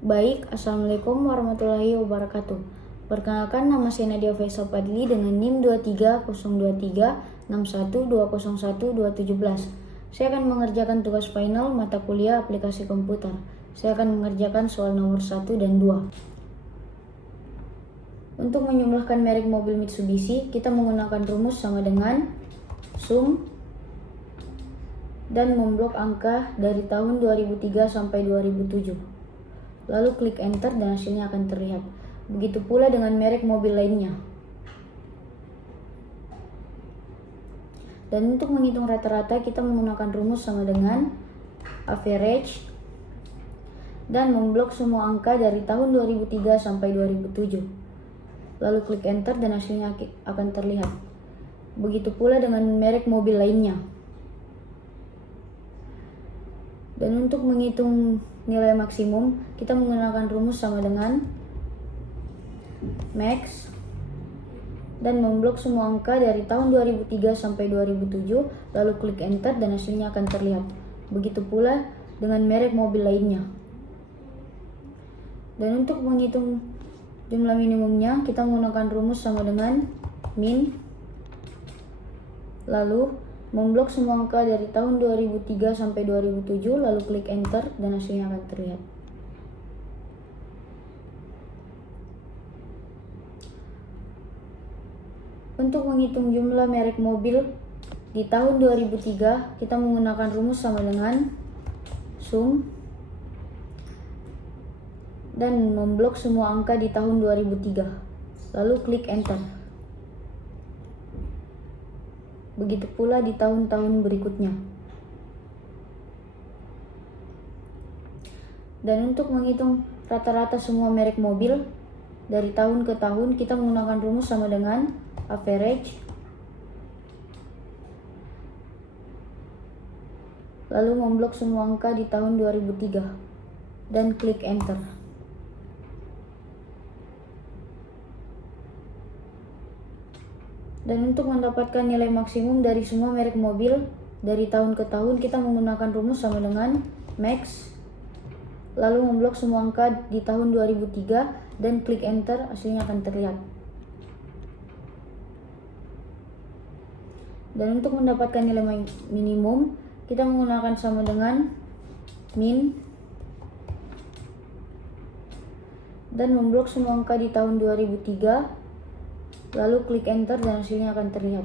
Baik, Assalamualaikum warahmatullahi wabarakatuh. Perkenalkan, nama saya Nadia Faisal Padli dengan NIM 2302361201217. Saya akan mengerjakan tugas final mata kuliah aplikasi komputer. Saya akan mengerjakan soal nomor 1 dan 2. Untuk menjumlahkan merek mobil Mitsubishi, kita menggunakan rumus sama dengan sum dan memblok angka dari tahun 2003 sampai 2007. Lalu klik enter dan hasilnya akan terlihat. Begitu pula dengan merek mobil lainnya. Dan untuk menghitung rata-rata kita menggunakan rumus sama dengan average dan memblok semua angka dari tahun 2003 sampai 2007. Lalu klik enter dan hasilnya akan terlihat. Begitu pula dengan merek mobil lainnya. Dan untuk menghitung nilai maksimum, kita menggunakan rumus sama dengan max dan memblok semua angka dari tahun 2003 sampai 2007, lalu klik enter dan hasilnya akan terlihat. Begitu pula dengan merek mobil lainnya. Dan untuk menghitung jumlah minimumnya, kita menggunakan rumus sama dengan min, lalu memblok semua angka dari tahun 2003 sampai 2007, lalu klik enter dan hasilnya akan terlihat. Untuk menghitung jumlah merek mobil di tahun 2003, kita menggunakan rumus sama dengan sum dan memblok semua angka di tahun 2003, lalu klik enter. Begitu pula di tahun-tahun berikutnya. Dan untuk menghitung rata-rata semua merek mobil dari tahun ke tahun, kita menggunakan rumus sama dengan average lalu memblok semua angka di tahun 2003 dan klik enter. Dan untuk mendapatkan nilai maksimum dari semua merek mobil dari tahun ke tahun, kita menggunakan rumus sama dengan max lalu memblok semua angka di tahun 2003 dan klik enter, hasilnya akan terlihat. Dan untuk mendapatkan nilai minimum, kita menggunakan sama dengan min dan memblok semua angka di tahun 2003, lalu klik enter dan hasilnya akan terlihat.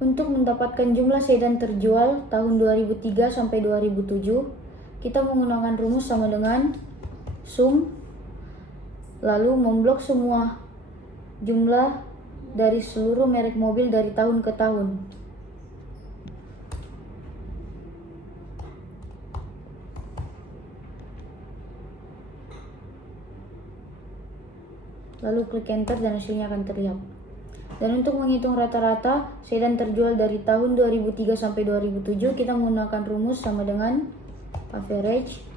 Untuk mendapatkan jumlah sedan terjual tahun 2003 sampai 2007, kita menggunakan rumus sama dengan sum lalu memblok semua jumlah dari seluruh merek mobil dari tahun ke tahun. Lalu klik enter dan hasilnya akan terlihat. Dan untuk menghitung rata-rata sedan terjual dari tahun 2003 sampai 2007, kita menggunakan rumus sama dengan average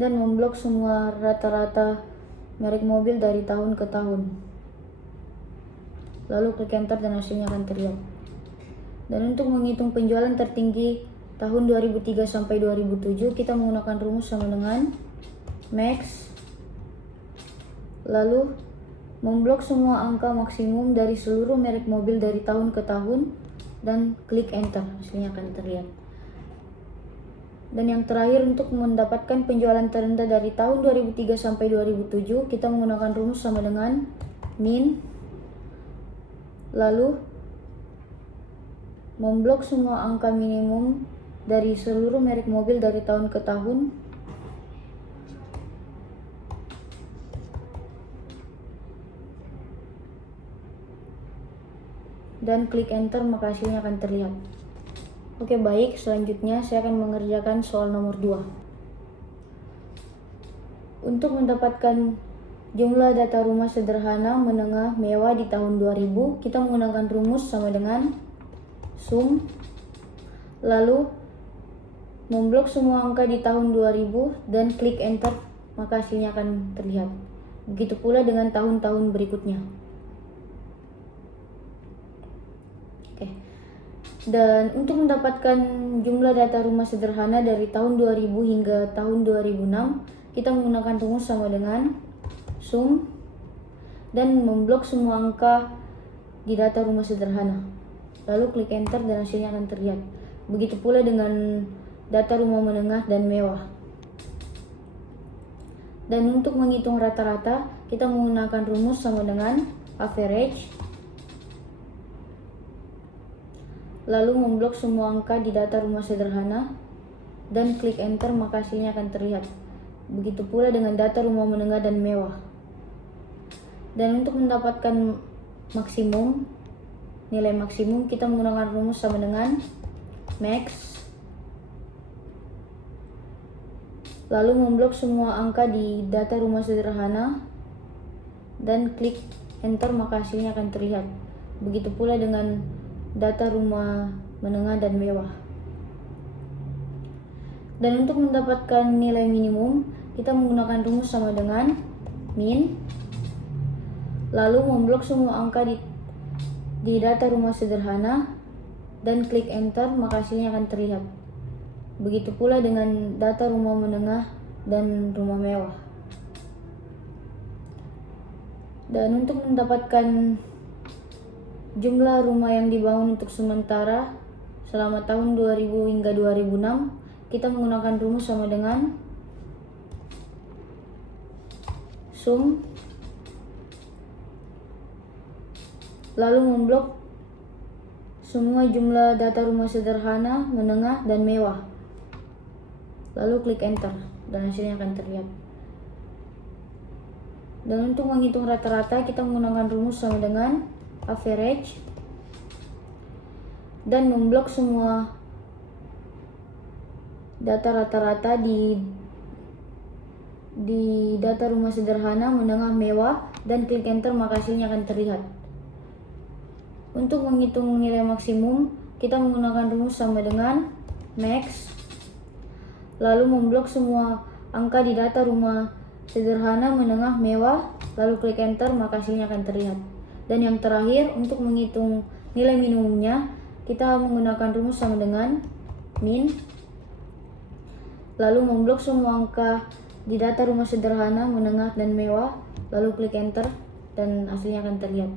dan memblok semua rata-rata merek mobil dari tahun ke tahun. Lalu klik enter dan hasilnya akan terlihat. Dan untuk menghitung penjualan tertinggi tahun 2003 sampai 2007, kita menggunakan rumus sama dengan max lalu memblok semua angka maksimum dari seluruh merek mobil dari tahun ke tahun dan klik enter, hasilnya akan terlihat. Dan yang terakhir, untuk mendapatkan penjualan terendah dari tahun 2003 sampai 2007, kita menggunakan rumus sama dengan min lalu memblok semua angka minimum dari seluruh merek mobil dari tahun ke tahun dan klik enter, maka hasilnya akan terlihat. Oke, baik, selanjutnya saya akan mengerjakan soal nomor 2. Untuk mendapatkan jumlah data rumah sederhana menengah mewah di tahun 2000, kita menggunakan rumus sama dengan sum lalu memblok semua angka di tahun 2000 dan klik enter, maka hasilnya akan terlihat. Begitu pula dengan tahun-tahun berikutnya. Oke. Dan untuk mendapatkan jumlah data rumah sederhana dari tahun 2000 hingga tahun 2006, kita menggunakan rumus sama dengan sum dan memblok semua angka di data rumah sederhana. Lalu klik enter dan hasilnya akan terlihat. Begitu pula dengan data rumah menengah dan mewah. Dan untuk menghitung rata-rata, kita menggunakan rumus sama dengan average. Lalu memblok semua angka di data rumah sederhana dan klik enter, maka hasilnya akan terlihat. Begitu pula dengan data rumah menengah dan mewah. Dan untuk mendapatkan maksimum, nilai maksimum, kita menggunakan rumus sama dengan max. Lalu memblok semua angka di data rumah sederhana dan klik enter, maka hasilnya akan terlihat. Begitu pula dengan data rumah menengah dan mewah. Dan untuk mendapatkan nilai minimum, kita menggunakan rumus sama dengan min. Lalu memblok semua angka di data rumah sederhana dan klik enter, maka hasilnya akan terlihat. Begitu pula dengan data rumah menengah dan rumah mewah. Dan untuk mendapatkan jumlah rumah yang dibangun untuk sementara selama tahun 2000 hingga 2006, kita menggunakan rumus sama dengan sum, lalu memblok semua jumlah data rumah sederhana, menengah, dan mewah. Lalu klik enter dan hasilnya akan terlihat. Dan untuk menghitung rata-rata, kita menggunakan rumus sama dengan average dan memblok semua data rata-rata di data rumah sederhana, menengah, mewah, dan klik enter, maka hasilnya akan terlihat. Untuk menghitung nilai maksimum, kita menggunakan rumus sama dengan max. Lalu memblok semua angka di data rumah sederhana, menengah, mewah, lalu klik enter, maka hasilnya akan terlihat. Dan yang terakhir, untuk menghitung nilai minimumnya, kita menggunakan rumus sama dengan min. Lalu memblok semua angka di data rumah sederhana, menengah, dan mewah, lalu klik enter, dan hasilnya akan terlihat.